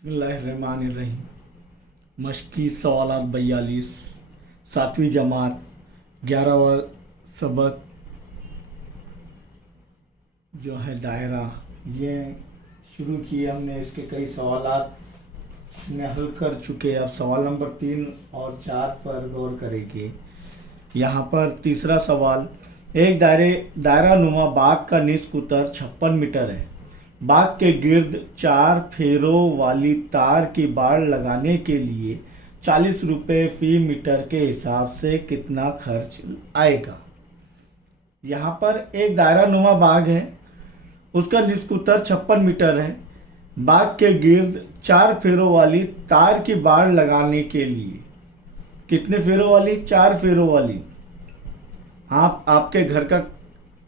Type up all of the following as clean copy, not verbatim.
बिस्मिल्लाहिर्रहमानिर्रहीम। मशकी सवालात 42, 7वीं जमात, 11वां सबक जो है दायरा, ये शुरू किए हमने। इसके कई सवालात में हल कर चुके। अब सवाल नंबर 3 और 4 पर गौर करेंगे। यहाँ पर तीसरा सवाल, एक दायरा नुमा बाग का निस्फ उत्तर 56 मीटर है। बाग के गिर्द 4 फेरों वाली तार की बाड़ लगाने के लिए 40 रुपये फी मीटर के हिसाब से कितना खर्च आएगा। यहाँ पर एक दायरा नुमा बाग है, उसका निस्फ उत्तर 56 मीटर है। बाग के गिर्द 4 फेरों वाली तार की बाड़ लगाने के लिए कितने फेरों वाली? 4 फेरों वाली। आपके घर का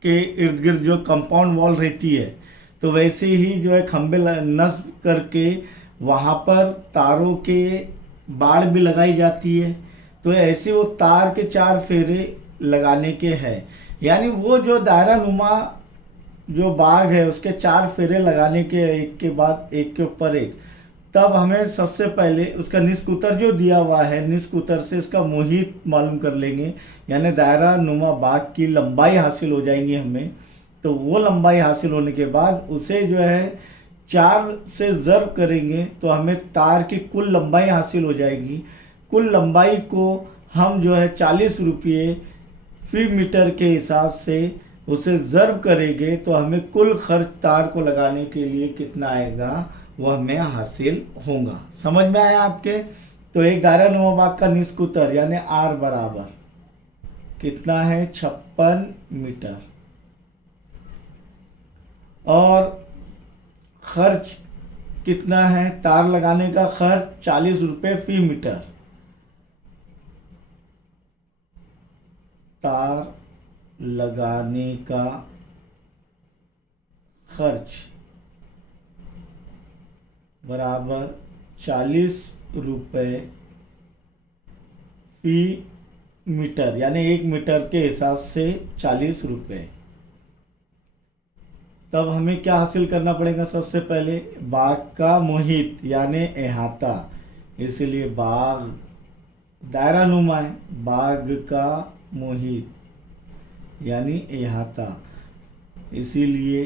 के इर्द गिर्द जो कंपाउंड वॉल रहती है, तो वैसे ही जो है खंबे नस्ब करके वहाँ पर तारों के बाड़ भी लगाई जाती है। तो ऐसे वो तार के 4 फेरे लगाने के हैं। यानी वो जो दायरा नुमा जो बाग है उसके 4 फेरे लगाने के, एक के बाद एक के ऊपर एक। तब हमें सबसे पहले उसका निस्फ उत्तर जो दिया हुआ है, निस्फ उत्तर से इसका मुहित मालूम कर लेंगे। यानी दायरा नुमा बाग की लंबाई हासिल हो जाएंगी हमें। तो वो लंबाई हासिल होने के बाद उसे जो है 4 से ज़र्ब करेंगे तो हमें तार की कुल लंबाई हासिल हो जाएगी। कुल लंबाई को हम जो है 40 रुपये फी मीटर के हिसाब से उसे ज़र्ब करेंगे तो हमें कुल खर्च तार को लगाने के लिए कितना आएगा वो हमें हासिल होगा। समझ में आया आपके? तो एक दायरा नुमा बाग का निस्फ उत्तर यानी आर बराबर कितना है? 56 मीटर। और खर्च कितना है? तार लगाने का खर्च 40 रुपये फी मीटर। तार लगाने का खर्च बराबर 40 रुपये फी मीटर, यानी 1 मीटर के हिसाब से 40 रुपये। तब हमें क्या हासिल करना पड़ेगा? सबसे पहले बाग का मुहित यानी अहाता। इसलिए बाग दायरा नुमा है, बाग का मुहित यानी अहाता। इसीलिए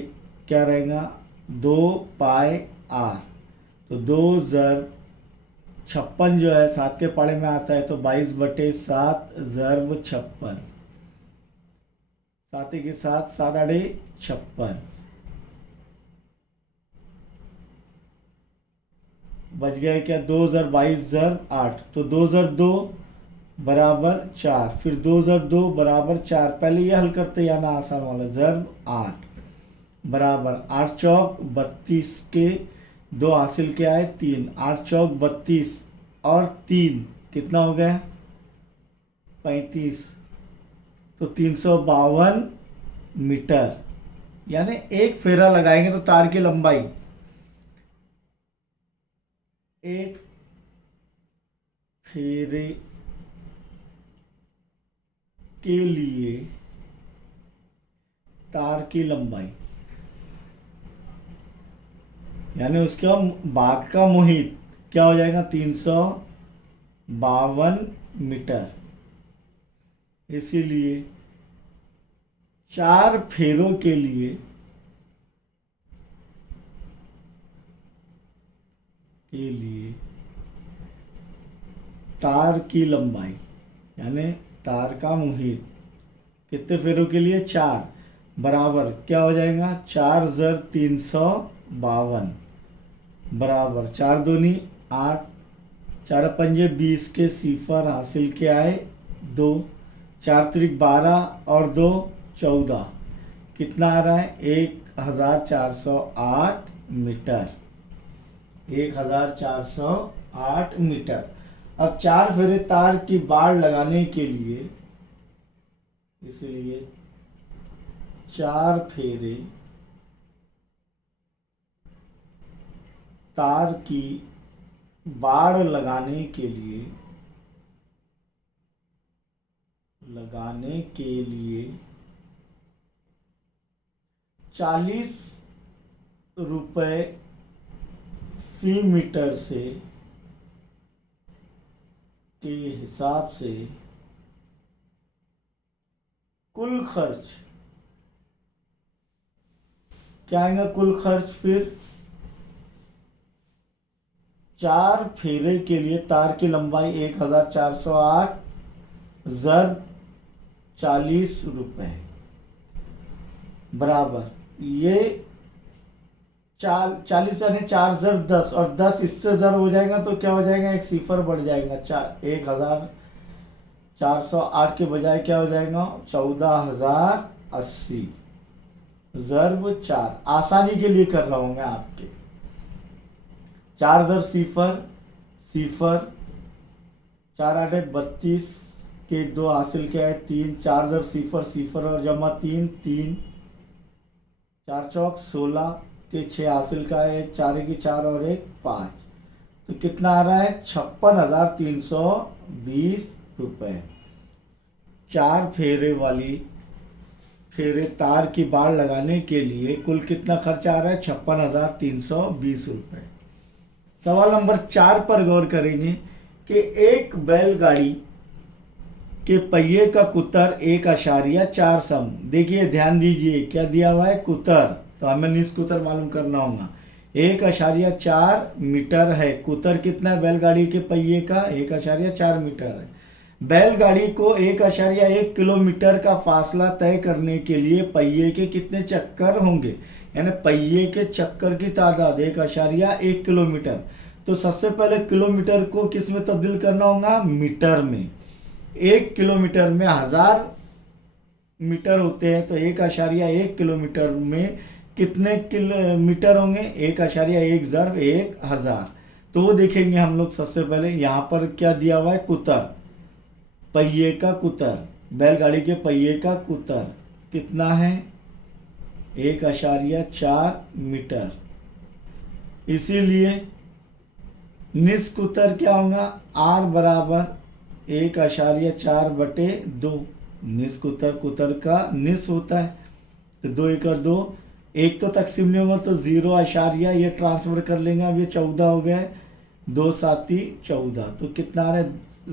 क्या रहेगा? 2 पाई आर। तो 2 ज़र्ब 56 जो है 7 के पाड़े में आता है, तो 22/7 ज़र्ब 56। 7 के साथ 7 आड़े 56 बच गया क्या? 2 ज़र्ब 22 ज़र्ब 8। तो 2 ज़र्ब 2 बराबर 4, फिर 2 ज़र्ब 2 बराबर 4। पहले ये हल करते हैं ना आसान वाला। ज़र्ब 8 बराबर 8 चौक 32 के 2 हासिल क्या है? 3। 8 चौक 32 और 3 कितना हो गया? 35। तो 352 मीटर। यानी एक फेरा लगाएंगे तो तार की लंबाई, एक फेरे के लिए तार की लंबाई यानी उसका बाग का मुहित क्या हो जाएगा? 352 मीटर। इसीलिए 4 फेरों के लिए तार की लंबाई यानी तार का मुहित कितने फेरों के लिए? 4 बराबर क्या हो जाएगा? 4 ज़र 352 बराबर 4 दूनी 8, 4 पंजे 20 के सिफर हासिल क्या है? 2, 4 त्रिक 12 और 2 14। कितना आ रहा है? 1408 मीटर। 1408 मीटर। अब 4 फेरे तार की बाड़ लगाने के लिए, इसलिए 4 फेरे तार की बाड़ लगाने के लिए 40 रुपए फी मीटर से के हिसाब से कुल खर्च क्या आएगा? कुल खर्च फिर 4 फेरे के लिए तार की लंबाई 1408 ज़र 40 रुपए बराबर ये 40 यानी 4 ज़र 10 और 10 इससे ज़र हो जाएगा तो क्या हो जाएगा? एक सिफर बढ़ जाएगा। 1408 के बजाय क्या हो जाएगा? 14080 ज़र्ब 4। आसानी के लिए कर रहा हूँ मैं आपके। 4 ज़र सिफर सिफर 4 8 32 के 2 हासिल क्या है? 3। 4 ज़र सिफर सिफर और जमा 3 3 4 चौक 16 के 6 हासिल का है। 4 की 4 और 1 5 तो कितना आ रहा है? 56,320 रुपये। 4 फेरे वाली फेरे तार की बाड़ लगाने के लिए कुल कितना खर्च आ रहा है? 56,320 रुपये। सवाल नंबर 4 पर गौर करेंगे कि एक बैलगाड़ी के पहिए का कुतर 1.4 सम। देखिए ध्यान दीजिए क्या दिया हुआ है? कुतर, तो हमें निस्कुतर मालूम करना होगा। 1.4 मीटर है। कुतर कितना है बैलगाड़ी के पहिए का? 1.4 मीटर है। बैलगाड़ी को 1.1 किलोमीटर का फासला तय करने के लिए पहिए के कितने चक्कर होंगे? यानी पहिए के चक्कर की तादाद 1.1 किलोमीटर। तो सबसे पहले किलोमीटर को किस में तब्दील करना होगा? मीटर में। 1 किलोमीटर में 1000 मीटर होते हैं तो 1.1 किलोमीटर में कितने किलोमीटर होंगे? 1.1 ज़र्ब 1000। तो वो देखेंगे हम लोग। सबसे पहले यहाँ पर क्या दिया हुआ है? कुतर, पहिए का कुतर, बैलगाड़ी के पहिए का कुतर कितना है? 1.4 मीटर। इसीलिए निस्कुतर क्या होगा? R बराबर 1.4/2। निस्कुतर कुतर का निस होता है तो 2 1 और 2 1 तो तकसीम नहीं होगा तो 0 ये ट्रांसफर कर लेंगे। अब ये 14 हो गए। 2 7 14 तो कितना आ रहा है?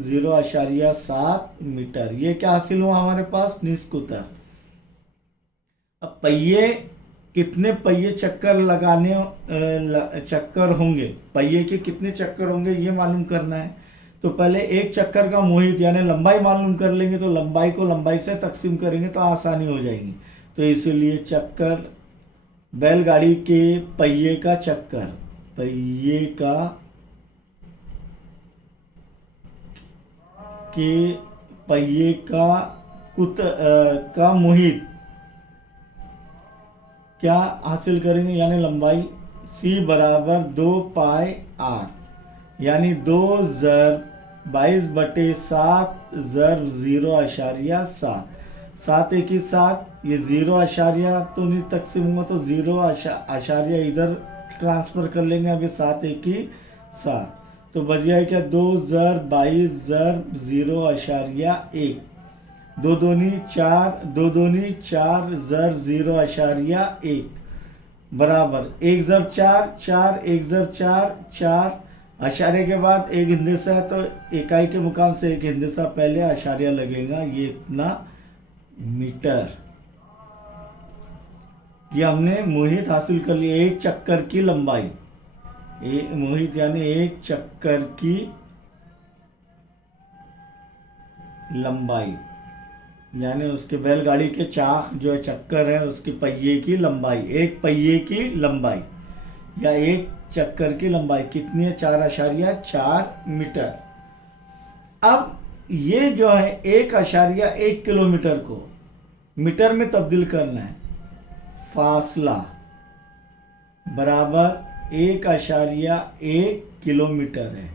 0.7 मीटर। ये क्या हासिल हुआ हमारे पास? निस्कुतर। अब पहिए कितने पहिए चक्कर लगाने चक्कर होंगे? पहिए के कितने चक्कर होंगे ये मालूम करना है। तो पहले एक चक्कर का मोहित यानी लंबाई मालूम कर लेंगे। तो लंबाई को लंबाई से तकसीम करेंगे तो आसानी हो जाएगी। तो इसीलिए चक्कर बैलगाड़ी के पहिए का चक्कर, पहिए का के पहिए का मुहित क्या हासिल करेंगे? यानी लंबाई C बराबर 2 पाई R यानी 2 ज़र्ब 22/7 ज़र्ब 0.7। 7 1 7 ये 0 तो नहीं तकसीम होगा तो 0 इधर ट्रांसफ़र कर लेंगे। अभी 7 1 7 तो बच गया क्या? 2 ज़र्ब 22 ज़र्ब 0.1 2 दूनी 4 2 दूनी 4 ज़र्ब 0.1 बराबर 1 ज़र्ब 4 4 1 ज़र्ब 4 4 अशारे के बाद एक हिंदसा है तो इकाई के मुकाम से एक हिंदसा पहले अशारिया लगेगा। ये इतना मीटर। ये हमने मोहित हासिल कर लिया। एक चक्कर की लंबाई, मोहित यानी एक चक्कर की लंबाई यानी उसके बैलगाड़ी के चाक जो है चक्कर है उसके पहिए की लंबाई, एक पहिए की लंबाई या एक चक्कर की लंबाई कितनी है? 4.4 मीटर। अब ये जो है 1.1 किलोमीटर को मीटर में तब्दील करना है। फासला बराबर 1.1 किलोमीटर है।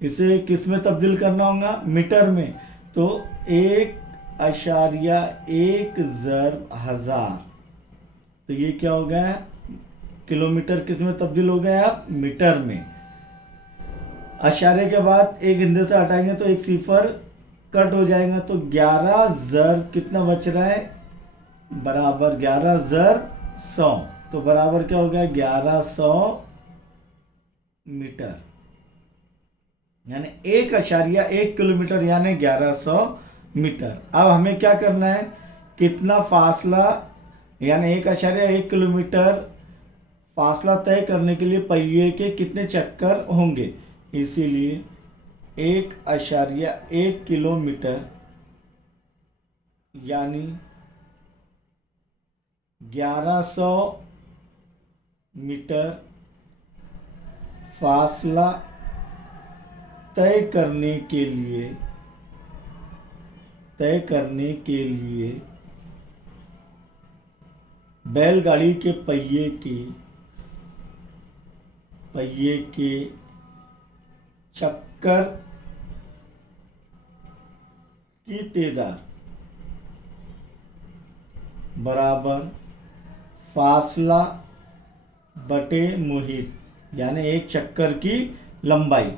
इसे किस में तब्दील करना होगा? मीटर में। तो 1.1 ज़र्ब 1000 तो ये क्या हो गया? किलोमीटर किस में तब्दील हो गया? आप मीटर में। अशारे के बाद एक हिंदे से हटाएंगे तो एक सिफर कट हो जाएगा तो 11 ज़र्ब कितना बच रहा है? बराबर 11 ज़र्ब 100 तो बराबर क्या हो गया 1100 मीटर, यानी 1.1 किलोमीटर यानी 1100 मीटर। अब हमें क्या करना है, कितना फासला यानी 1.1 किलोमीटर फासला तय करने के लिए पहिए के कितने चक्कर होंगे, इसीलिए 1.1 किलोमीटर यानी 1100 मीटर फासला तय करने के लिए बैलगाड़ी के पहिए के चक्कर की तादाद बराबर फासला बटे मुहित, यानी एक चक्कर की लंबाई,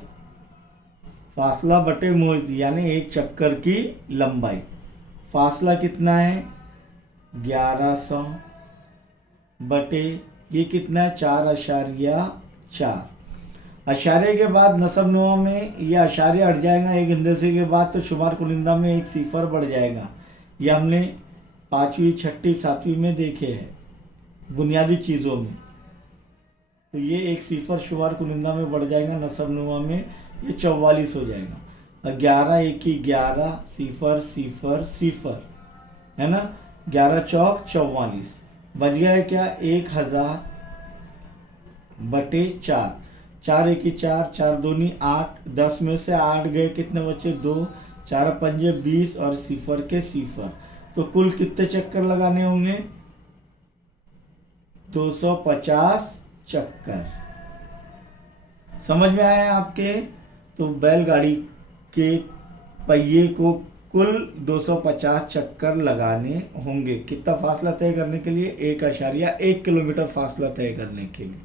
फासला बटे मुहित यानी एक चक्कर की लंबाई। फासला कितना है 1100 बटे ये कितना है 4.4। अशारे के बाद नसब नुमा में ये अशारे हट जाएगा एक हिंदसे के बाद, तो शुमार कुनिंदा में एक सिफर बढ़ जाएगा। ये हमने 5वीं 6ठी 7वीं में देखे हैं बुनियादी चीज़ों में। तो ये एक सिफर शुमार कुनिंदा में बढ़ जाएगा, नसब नुमा में ये 44 हो जाएगा। 11 1 की 11 सिफर सिफर सिफर है ना, 11 चौक 44 बच गया है क्या 1000 बटे 4। 4 1 की 4, 4 दूनी 8, 10 में से 8 गए कितने बचे 2, 4 पंजे 20 और सिफर के सिफर। तो कुल कितने चक्कर लगाने होंगे 250 चक्कर। समझ में आया आपके? तो बैलगाड़ी के पहिए को कुल 250 चक्कर लगाने होंगे। कितना फासला तय करने के लिए 1.1 किलोमीटर फासला तय करने के लिए।